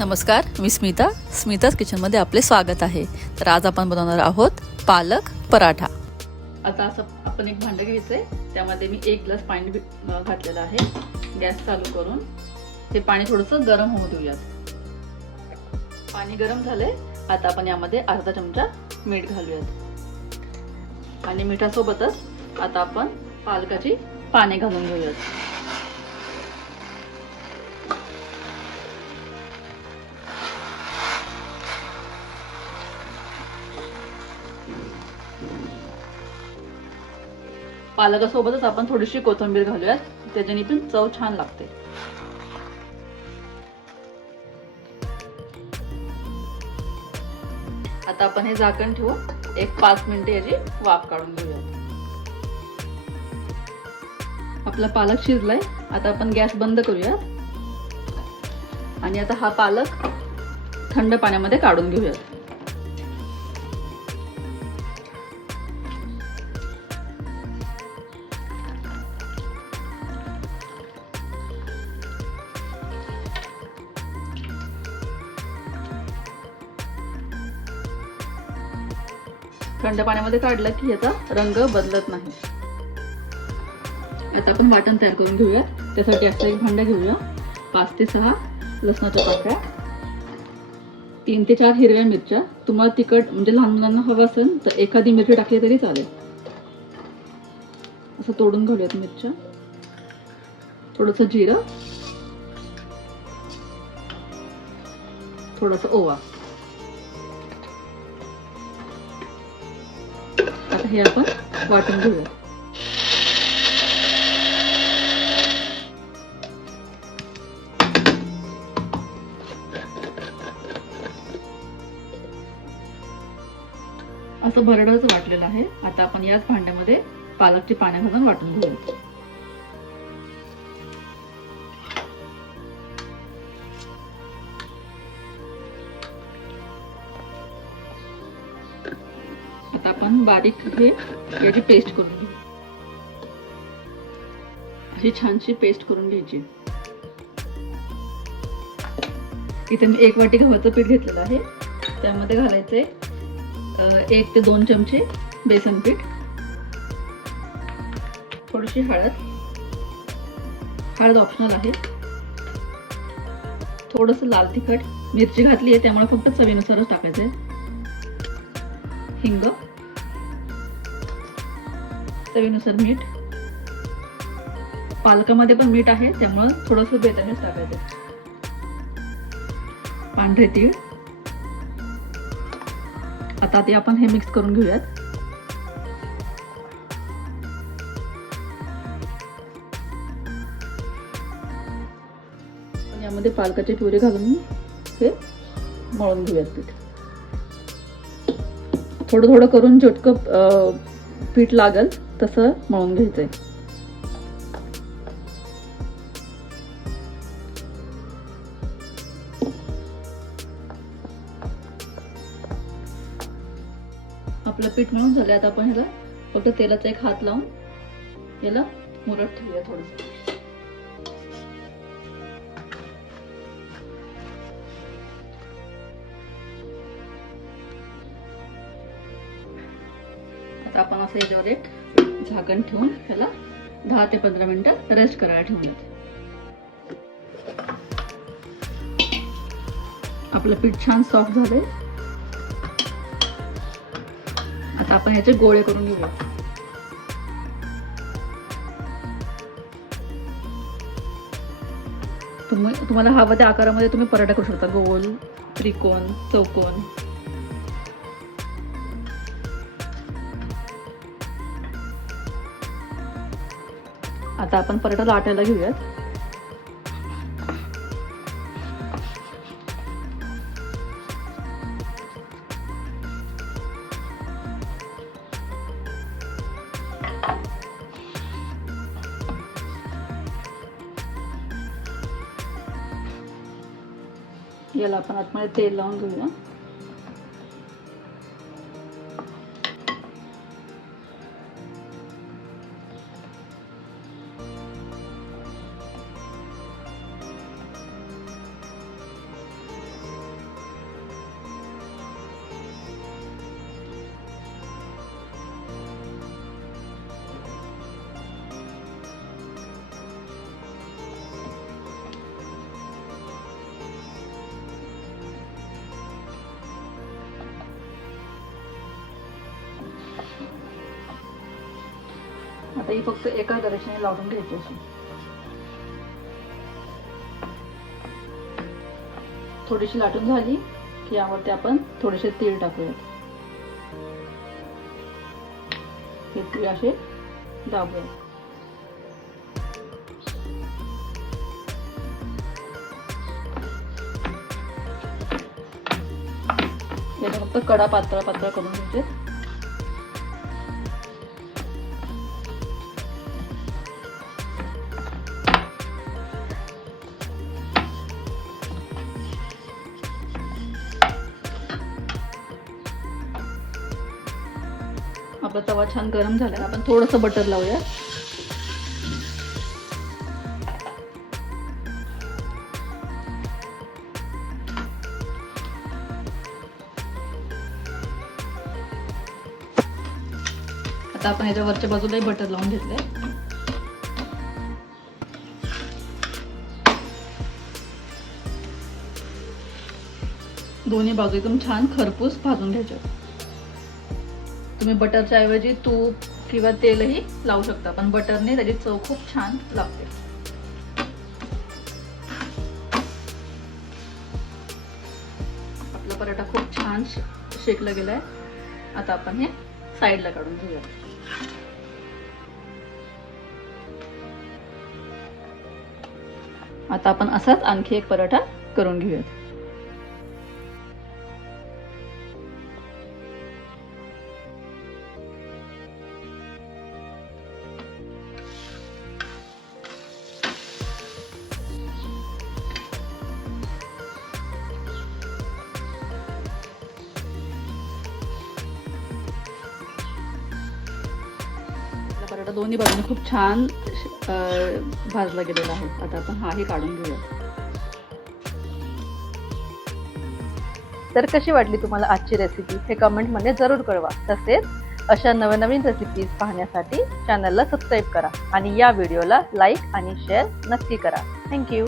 नमस्कार मी स्मिता. स्मिताच किचनमध्ये आपले स्वागत आहे. तर आज आपण बनवणार आहोत पालक पराठा. आता असं आपण एक भांडं घ्यायचंय. त्यामध्ये मी एक ग्लास पाणी घातलेलं आहे. गॅस चालू करून. ते पाणी थोडंसं गरम होऊ देऊयात. पाणी गरम झालंय. आता आपण यामध्ये अर्धा चमचा मीठ घालूयात. आणि मिठासोबतच आता आपण पालकाची पाने घालून घेऊयात. पालकासोबतच आपण थोडीशी कोथिंबीर घालूयात. त्याच्याने पण चव छान लागते. आता आपण हे झाकण ठेवून एक पाच मिनिटे याची वाफ काढून घेऊयात. आपला पालक शिजलाय. आता आपण गॅस बंद करूयात. आणि आता हा पालक थंड पाण्यामध्ये काढून घेऊयात. थंड पाण्यामध्ये काढलं की याचा रंग बदलत नाही. आता आपण वाटण तयार करून घेऊया त्यासाठी असं एक भांडं घेऊया. पाच ते सहा लसणाच्या पाकळ्या. तीन ते चार हिरव्या मिरच्या. तुम्हाला तिखट म्हणजे लहान मुलांना हवं असेल तर एखादी मिरची टाकली तरी चालेल. असं तोडून घेऊयात मिरच्या. थोडंसं जिरं. थोडंसं ओवा. हे आपण वाटून घेऊया. असं भरडच वाटलेलं आहे. आता आपण याच भांड्यामध्ये पालकची पाण्या घालून वाटून घेऊया. बारीक हे याची पेस्ट करून घेऊ अशी छानशी पेस्ट करून घ्यायची. इथे मी एक वाटी गव्हाचं पीठ घेतलेलं आहे. त्यामध्ये घालायचे एक ते दोन चमचे बेसन पीठ थोडीशी हळद. हळद ऑप्शनल आहे. थोडंसं लाल तिखट. मिरची घातली आहे त्यामुळे फक्त चवीनुसारच टाकायचं आहे हिंग. चवीनुसार मीठ. पालकामध्ये पण मीठ आहे त्यामुळं थोडंसं बेतानेच टाकायचं. पांढरे तीळ. आता ते आपण हे मिक्स करून घेऊयात. यामध्ये पालकाचे पिवरे घालून हे मळून घेऊयात पीठ. थोडं थोडं करून झटकं पीठ लागल. तसं मळून घ्यायचंय. आपलं पीठ मळून झालं आता आपण ह्याला फक्त तेलाचा एक हात लावून याला मुरत ठेवूया थोडस आता आपण असं याच्यावर एक झाकण ठेवून त्याला दहा ते पंधरा मिनिटं रेस्ट करायला ठेवूयात आपलं पीठ छान सॉफ्ट झाले आता आपण ह्याचे गोळे करून घेऊया. तुम्ही तुम्हाला हवं त्या आकारामध्ये तुम्ही पराठा करू शकता. गोल त्रिकोण चौकोन आता आपण पराठा लाटायला घेऊयात. याला आपण आतमध्ये तेल लावून घेऊया. आता ही फक्त एका दर्शने लावून घ्यायची अशी थोडीशी लाटून झाली की यावरती आपण थोडेसे तीळ टाकूयात. हे तीळ असे दाबूयात. याचा फक्त कडा पातळ पातळ करून घ्यायचे. आपला तवा छान गरम झाला आपण थोडंसं बटर लावूया. आता आपण याच्या वरच्या बाजूलाही बटर लावून घेतलंय. दोन्ही बाजू एकदम छान खरपूस भाजून घ्यायचं. तुम्ही बटरच्या ऐवजी तूप किंवा तेलही लावू शकता पण बटरने त्याची चव खूप छान लागते. आपला पराठा खूप छान शेकला गेलाय. आता आपण हे साईडला काढून घेऊया. आता आपण असाच आणखी एक पराठा करून घेऊयात. आता दोन्ही बाजूने खूप छान भाजला गेलेला आहे. आता आपण हाही काढून घेऊया. तर कशी वाटली तुम्हाला आजची रेसिपी हे कमेंटमध्ये जरूर कळवा. तसेच अशा नवनवीन रेसिपीज पाहण्यासाठी चॅनलला सबस्क्राईब करा आणि या व्हिडिओला लाईक आणि शेअर नक्की करा. थँक्यू